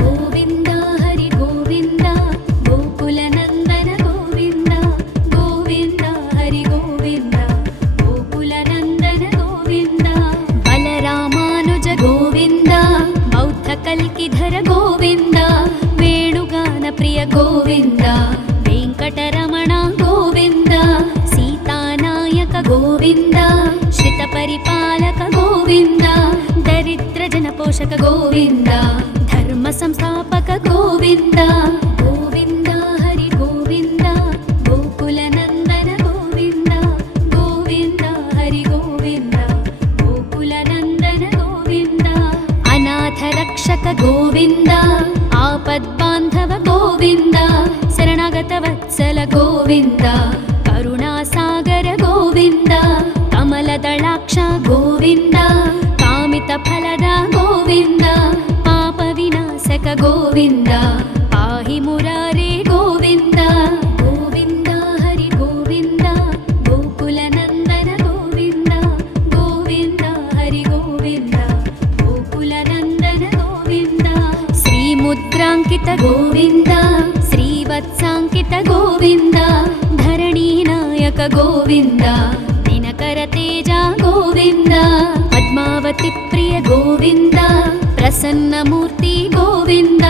గోవింద హరి గోవింద గోకుల నందన గోవింద గోవింద హరి గోవింద గోకుల నందన గోవింద బలరామానుజ గోవింద బౌద్ధ కల్కిధర గోవింద వేణుగాన ప్రియ గోవింద వెంకటరమణ గోవింద సీతానాయక గోవింద శ్రిత పరిపాలక గోవింద దరిద్ర జన పోషక గోవింద ధర్మ సంస్థాపక గోవింద గోవింద హరి గోవింద గోకుల నందన గోవింద గోవింద హరి గోవింద గోకుల నందన గోవింద అనాథ రక్షక గోవింద ఆపద్బాంధవ గోవింద శరణాగత వత్సల గోవింద కరుణాసాగర గోవింద కమలదళాక్ష గోవింద కామిత ఫలద గోవింద పాప వినాశక గోవింద పాహి మురారే గోవింద గోవింద హరి గోవింద గోకుల నందన గోవింద గోవింద హరి గోవింద గోకుల నందన గోవింద శ్రీముద్రాంకిత గోవింద శ్రీవత్సాంకిత గోవింద ధరణీనాయక గోవింద దినకర తేజ గోవింద పద్మావతి ప్రియ గోవింద ప్రసన్నమూర్తి గోవింద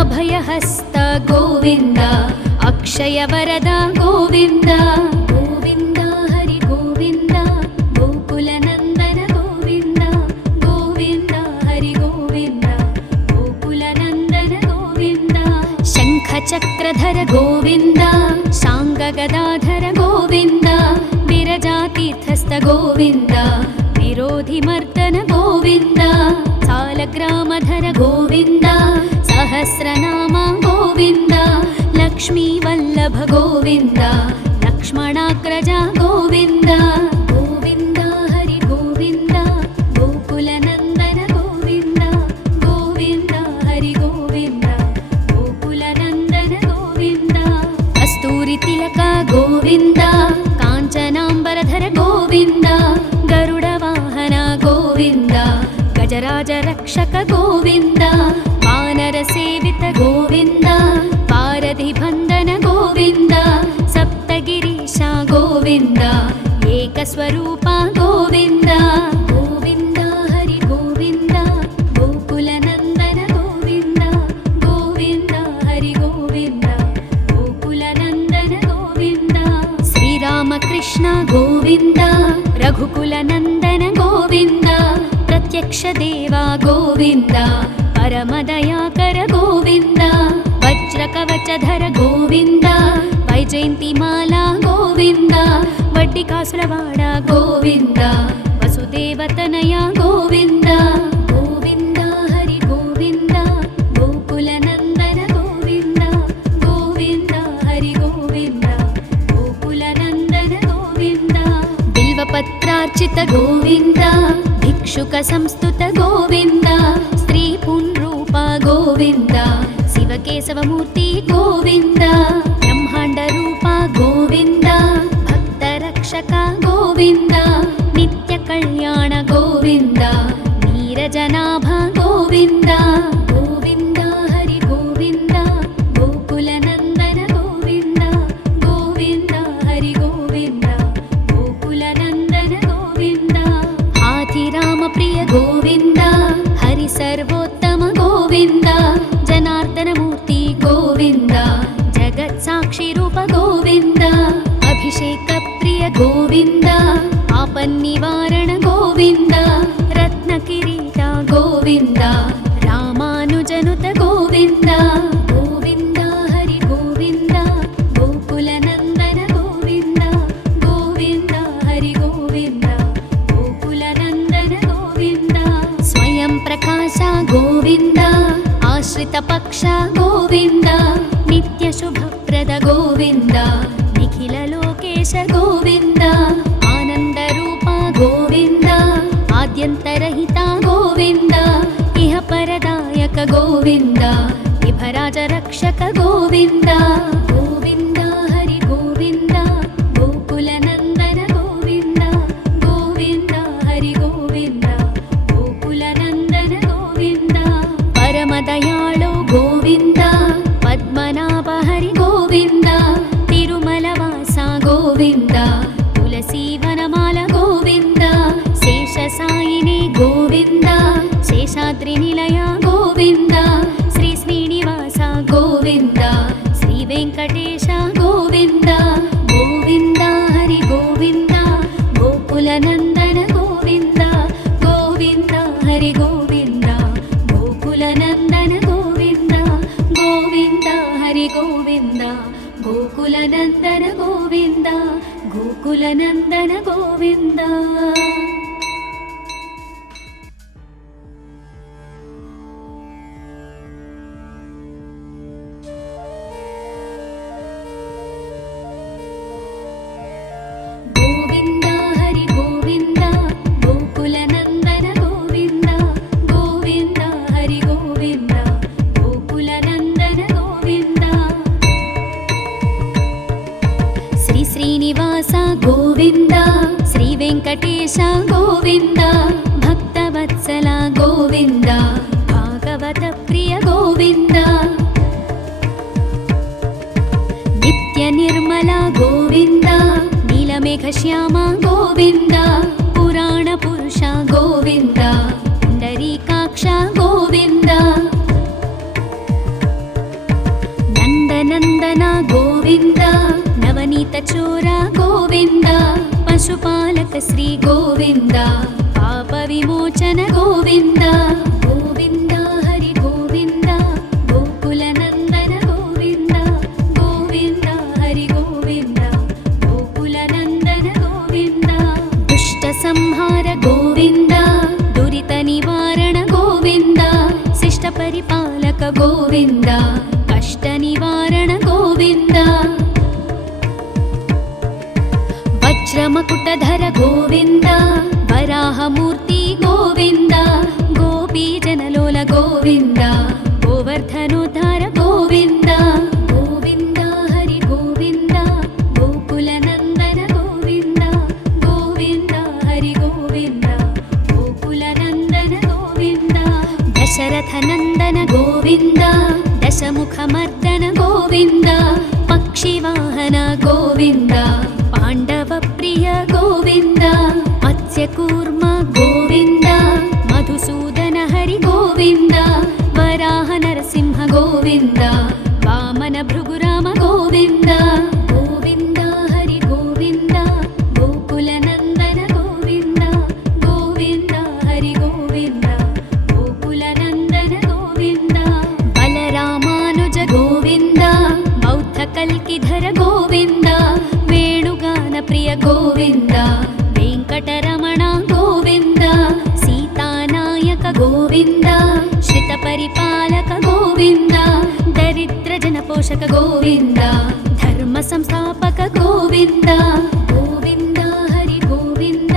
అభయహస్త గోవింద అక్షయ వరద గోవింద గోవింద హరి గోవింద గోకుల నందన గోవింద గోవింద హరి గోవింద గోకుల నందన గోవింద శంఖ చక్రధర గోవింద శాంగ గదాధర గోవింద విరజాతీర్థస్థ గోవింద విరోధి మర్దన గోవింద సాలగ్రామధర గోవింద సహస్రనామ గోవింద లక్ష్మీ వల్లభ గోవింద లక్ష్మణాగ్రజ గోవింద గోవింద హరి గోవింద గోకుల నందన గోవింద గోవింద హరి గోవింద గోకుల నందన గోవింద కస్తూరి తిలక గోవింద కాంచనాంబరధర గోవింద గరుడ వాహన గోవింద గజరాజ రక్షక గోవింద వానర సేవిత గోవింద పారధి బంధన గోవింద సప్తగిరీశ గోవింద ఏకస్వరూప గోవింద గోవింద హరి గోవింద గోకుల నందన గోవింద గోవింద హరి గోవింద గోకుల నందన గోవింద శ్రీరామకృష్ణ గోవింద రఘుకుల నందన గోవింద ప్రత్యక్ష దేవా గోవింద పరమదయాకర గోవింద వజ్రకవచధర గోవింద వైజయంతిమాల గోవింద వడ్డికాసులవాడ గోవింద వసుదేవతనయ గోవింద గోవింద హరి గోవింద గోకుల నందన గోవింద గోవింద भिक्षार्चित गोविन्द भिक्षुक संस्तुत गोविन्द स्त्री पुंरूप गोविन्द शिवकेशवमूर्ति गोविन्द ब्रह्माण्ड रूप गोविन्द भक्तरक्षक गोविन्द नित्य कल्याण गोविन्द नीरजनाभ गोविन्द गोविन्द हरि गोविन्द गोकुलनन्दन गोविन्द गोविन्द हरि गोविन्द गोकुलनन्दन गोविन्द हाथिराम प्रिय गोविन्द हरि सर्वोत्तम गोविन्द जनार्दन मूर्ति गोविन्द जगत्साक्षि रूप गोविन्द अभिषेक प्रिय गोविन्द आपन्निवारण गोविन्द रत्नकिरीट गोविन्द रामानुजनुत गोविन्द गोविन्द हरि गोविन्द गोकुलनन्दन गोविन्द गोविन्द हरि गोविन्द गोकुलनन्दन गोविन्द स्वयं प्रकाश गोविन्द आश्रित पक्ष गोविन्द नित्य शुभप्रद गोविन्द निखिल लोकेश गोविन्द आनन्द रूप गोविन्द आद्यन्तरहित गोविन्द इह परदायक गोविन्द विभराज रक्षक गोविन्द गोविन्द हरि गोविन्द गोकुलनन्दन गोविन्द गोविन्द हरि गोविन्द गोकुलनन्दन गोविन्द परमदयाळु गोविन्द पद्मनाभ हरि गोविन्द तिरुमलवास गोविन्द तुलसीवनमाल गोविन्द शेषसायिनी गोविन्द शेषाद्रिनिलय गोविन्द श्री श्रीनिवास गोविन्द श्री वेङ्कटेश गोविन्द गोविन्द हरि गोविन्द गोकुलनन्दन गोविन्द गोविन्द हरि गोविन्द गोकुलनन्दन गोविन्द गोविन्द हरि गोविन्द गोकुलनन्दन गोविन्द गोकुलनन्दन गोविन्द गोविन्द हरि गोविन्द गोकुलनन्दन गोविन्द गोविन्द हरि गोविन्द गोकुलनन्दन गोविन्द श्री श्रीनिवास गोविन्द श्री वेङ्कटेश गोविन्द भक्तवत्सल गोविन्द भागवत प्रिय गोविन्द नित्य निर्मल गोविन्द नीलमेघश्याम गोविन्द पुराण पुरुष गोविन्द पुण्डरीकाक्ष गोविन्द नन्दनन्दन गोविन्द नवनीत चोर गोविन्द पशुपालक श्री गोविन्द पाप विमोचन गोविन्द गोविन्द हरि गोविन्द गोकुलनन्दन गोविन्द गोविन्द हरि गोविन्द गोकुलनन्दन गोविन्द दुष्ट संहार गोविन्द दुरित निवारण गोविन्द शिष्ट परिपालक गोविन्द कष्ट निवारण गोविन्द वज्रमकुटधर गोविन्द वराहमूर्ति गोविन्द गोपीजनलोल गोविन्द गोवर्धनोद्धार गोविन्द गोविन्द हरि गोविन्द गोकुलनन्दन गोविन्द गोविन्द हरि गोविन्द गोकुलनन्दन गोविन्द दशरथनन्दन गोविन्द दशमुखमर्दन गोविन्द पक्षिवाहन गोविन्द पाण्डव प्रिय गोविन्द मत्स्यकूर्म गोविन्द मधुसूदन हरि गोविन्द वराह नरसिंह गोविन्द वामन भृगुराम गोविन्द गोविन्द हरि गोविन्द गोकुलनन्दन गोविन्द गोविन्द हरि गोविन्द गोकुलनन्दन गोविन्द बलरामानुज गोविन्द बौद्धकल्किधर गोविन्द वेणुगान प्रिय गोविन्द वेङ्कटरमण गोविन्द सीतानायक गोविन्द श्रितपरिपालक गोविन्द दरिद्रजनपोषक गोविन्द धर्म संस्थापक गोविन्द गोविन्द हरि गोविन्द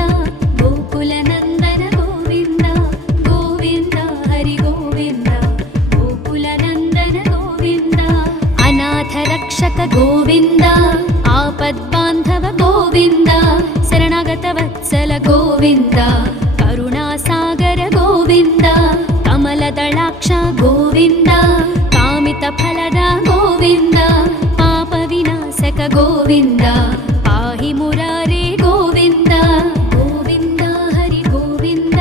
ಗೋವಿಂದ ಆಪದ್ಬಾಂಧವ ಗೋವಿಂದ ಶರಣಾಗತ ವತ್ಸಲ ಗೋವಿಂದ ಕರುಣಾಸಾಗರ ಗೋವಿಂದ ಕಮಲದಳಾಕ್ಷ ಗೋವಿಂದ ಕಾಮಿತ ಫಲದ ಗೋವಿಂದ ಪಾಪ ವಿನಾಶಕ ಗೋವಿಂದ ಪಾಹಿ ಮುರಾರೇ ಗೋವಿಂದ ಗೋವಿಂದ ಹರಿ ಗೋವಿಂದ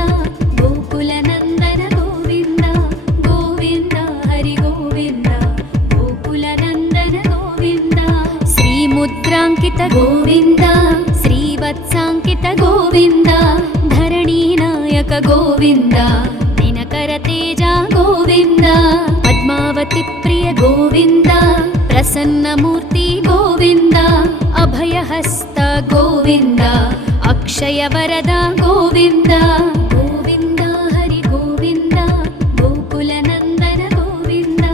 ಗೋಕುಲ ನಂದನ ಗೋವಿಂದ ಗೋವಿಂದ ಹರಿ ಗೋವಿಂದ ಗೋಕುಲ ನಂದನ ಗೋವಿಂದ ಶ್ರೀ ಮುದ್ರಾಂಕಿತ ಗೋವಿಂದ ಶ್ರೀವತ್ಸಾಂಕಿತ ಗೋವಿಂದ ಧರಣಿ ನಾಯಕ ಗೋವಿಂದ ದಿನಕರ ತೇಜ ಗೋವಿಂದ ಪದ್ಮಾವತಿ ಪ್ರಿಯ ಗೋವಿಂದ ಪ್ರಸನ್ನ ಮೂರ್ತಿ ಗೋವಿಂದ ಅಭಯಹಸ್ತ ಗೋವಿಂದ ಅಕ್ಷಯ ವರದ ಗೋವಿಂದ ಗೋವಿಂದ ಹರಿ ಗೋವಿಂದ ಗೋಕುಲ ನಂದನ ಗೋವಿಂದ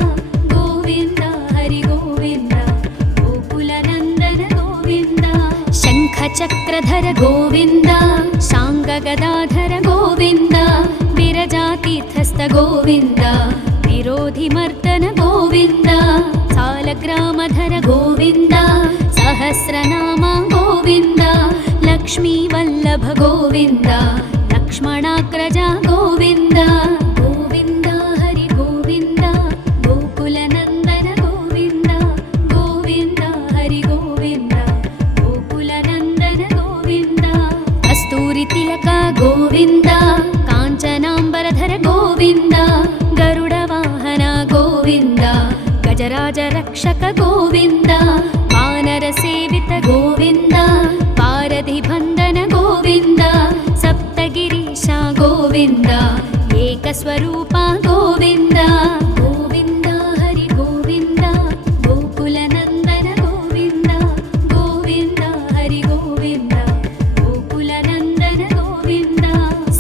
ಗೋವಿಂದ ಹರಿ ಗೋವಿಂದ ಗೋಕುಲ ನಂದನ ಗೋವಿಂದ ಶಂಖ ಚಕ್ರಧರ ಗೋವಿಂದ ಶಾಂಗ ಗದಾಧರ ಗೋವಿಂದ ವಿರಜಾತೀರ್ಥಸ್ಥ ಗೋವಿಂದ ವಿರೋಧಿ ಮರ್ದನ ಗೋವಿಂದ ಸಾಲಗ್ರಾಮಧರ ಗೋವಿಂದ ಸಹಸ್ರನಾಮ ಗೋವಿಂದ ಲಕ್ಷ್ಮೀ ವಲ್ಲಭ ಗೋವಿಂದ ಲಕ್ಷ್ಮಣಾಗ್ರಜ ಗೋವಿಂದ ಗೋವಿಂದ ಹರಿ ಗೋವಿಂದ ಗೋಕುಲ ನಂದನ ಗೋವಿಂದ ಗೋವಿಂದ ಹರಿ ಗೋವಿಂದ ಗೋಕುಲ ನಂದನ ಗೋವಿಂದ ಕಸ್ತೂರಿ ತಿಲಕ ಗೋವಿಂದ ಕಾಂಚನಾಂಬರಧರ ಗೋವಿಂದ ಗರುಡ ವಾಹನ ಗೋವಿಂದ ಗಜರಾಜ ರಕ್ಷಕ ಗೋವಿಂದ ವಾನರ ಸೇವಿತ ಗೋವಿಂದ ಪಾರಧಿ ಬಂಧನ ಗೋವಿಂದ ಸಪ್ತಗಿರೀಶ ಗೋವಿಂದ ಏಕಸ್ವರೂಪ ಗೋವಿಂದ ಗೋವಿಂದ ಹರಿ ಗೋವಿಂದ ಗೋಕುಲ ನಂದನ ಗೋವಿಂದ ಗೋವಿಂದ ಹರಿ ಗೋವಿಂದ ಗೋಕುಲ ನಂದನ ಗೋವಿಂದ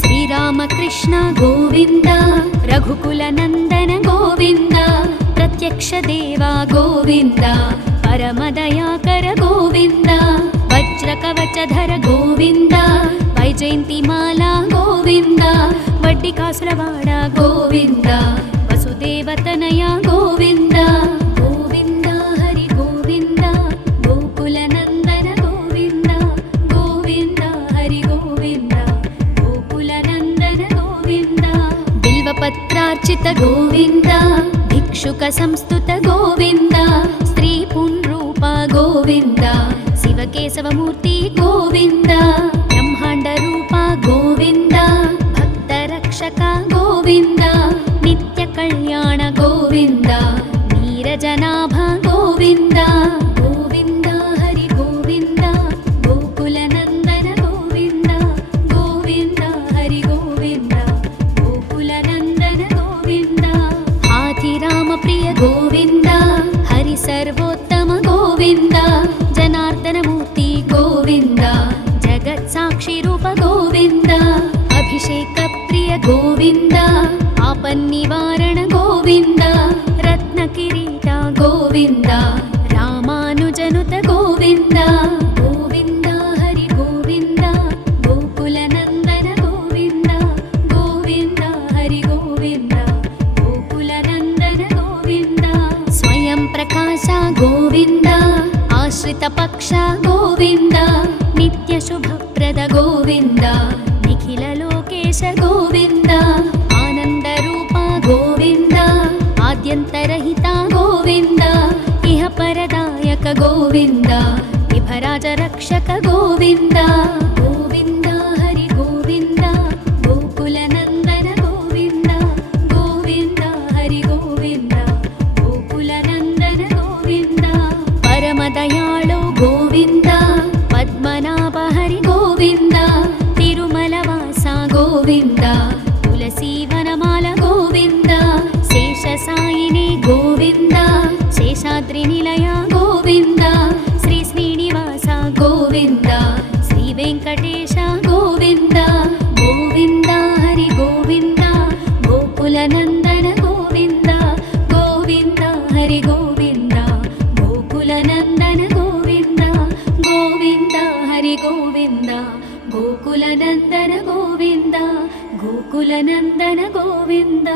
ಶ್ರೀರಾಮಕೃಷ್ಣ ಗೋವಿಂದ ರಘುಕುಲ ನಂದನ ಗೋವಿಂದ ಪ್ರತ್ಯಕ್ಷ ದೇವ ಗೋವಿಂದ ಪರಮದಯಾಕರ ಗೋವಿಂದ ವಜ್ರ ಕವಚಧರ ಗೋವಿಂದ ವೈಜಯಂತಿ ಮಾಲಾ ಗೋವಿಂದ ವಡ್ಡಿ ಕಾಸುರವಾಡ ಗೋವಿಂದ ವಸುದೇವತನಯ ಗೋವಿಂದ ಗೋವಿಂದ ಹರಿ ಗೋವಿಂದ ಗೋಕುಲ ನಂದನ ಗೋವಿಂದ ಗೋವಿಂದ ಹರಿ ಗೋವಿಂದ ಗೋಕುಲ ನಂದನ ಗೋವಿಂದ ಬಿಲ್ವಪತ್ರಾರ್ಚಿತ ಗೋವಿಂದ ಭಿಕ್ಷುಕ ಸಂಸ್ತುತ ಗೋವಿಂದ ಸ್ತ್ರೀ ಪುಂರೂಪ ಗೋವಿಂದ ಶಿವಕೇಶವ ಮೂರ್ತಿ ಗೋವಿಂದ ಬ್ರಹ್ಮಾಂಡ ರೂಪ ಗೋವಿಂದ ಭಕ್ತ ರಕ್ಷಕ ಗೋವಿಂದ ನಿತ್ಯ ಕಲ್ಯಾಣ ಗೋವಿಂದ ನೀರಜನಾಭ ಗೋವಿಂದ ಗೋವಿಂದ ಹರಿ ಗೋವಿಂದ ಗೋಕುಲ ನಂದನ ಗೋವಿಂದ ಗೋವಿಂದ ಹರಿ ಗೋವಿಂದ ಗೋಕುಲ ನಂದನ ಗೋವಿಂದ ಹಾಥಿರಾಮ ಪ್ರಿಯ ಗೋವಿಂದ ಹರಿ ಸರ್ವೋತ್ತಮ ಗೋವಿಂದ ಜನಾರ್ದನ ಮೂರ್ತಿ ಗೋವಿಂದ ಜಗತ್ ಸಾಕ್ಷಿ ರೂಪ ಗೋವಿಂದ ಅಭಿಷೇಕ ಪ್ರಿಯ ಗೋವಿಂದ ಆಪನ್ನಿವಾರಣ ಗೋವಿಂದ ರತ್ನ ಕಿರೀಟ ಗೋವಿಂದ ರಾಮಾನುಜನುತ ಗೋವಿಂದ ಗೋವಿಂದ ಹರಿ ಗೋವಿಂದ ಗೋಕುಲ ನಂದನ ಗೋವಿಂದ ಗೋವಿಂದ ಹರಿ ಗೋವಿಂದ ಗೋಕುಲ ನಂದನ ಗೋವಿಂದ ಸ್ವಯಂ ಪ್ರಕಾಶ ಗೋವಿಂದ ಆಶ್ರಿತ ಪಕ್ಷ ಗೋವಿಂದ ನಿತ್ಯ ಶುಭಪ್ರದ ಗೋವಿಂದ ನಿಖಿಲ ಲೋಕೇಶ ಗೋವಿಂದ ಆನಂದ ರೂಪ ಗೋವಿಂದ ಆದ್ಯಂತರಹಿತ ಗೋವಿಂದ ಇಹ ಪರದಾಯಕ ಗೋವಿಂದ ಇಭರಾಜ ರಕ್ಷಕ ಗೋವಿಂದ ಗೋವಿಂದ ಹರಿ ಗೋವಿಂದ ಗೋಕುಲ ನಂದನ ಗೋವಿಂದ ಗೋವಿಂದ ಹರಿ ಗೋವಿಂದ ಗೋಕುಲ ನಂದನ ಗೋವಿಂದ ಪರಮ ದಯಾಳು ಗೋವಿಂದ ಪದ್ಮನಾಭ ಹರಿ ಗೋವಿಂದ ತಿರುಮಲ ವಾಸ ಗೋವಿಂದ ತುಳಸಿ ವನಮಾಲ ಗೋವಿಂದ ಶೇಷ ಸಾಯಿನಿ ಗೋವಿಂದ ಶೇಷಾದ್ರಿ ನಿಲಯ ಗೋವಿಂದ ಶ್ರೀ ಶ್ರೀನಿವಾಸ ಗೋವಿಂದ ಶ್ರೀ ವೆಂಕಟೇಶ ಗೋವಿಂದ ಗೋವಿಂದ ಹರಿ ಗೋವಿಂದ ಗೋಕುಲ ನಂದನ ಗೋವಿಂದ ಗೋವಿಂದ ಹರಿ ಗೋವಿಂದ ಗೋಕುಲ ನಂದನ ಗೋವಿಂದ ಗೋವಿಂದ ಹರಿ ಗೋವಿಂದ ಗೋಕುಲ ನಂದನ ಗೋವಿಂದ ಗೋಕುಲ ನಂದನ ಗೋವಿಂದ.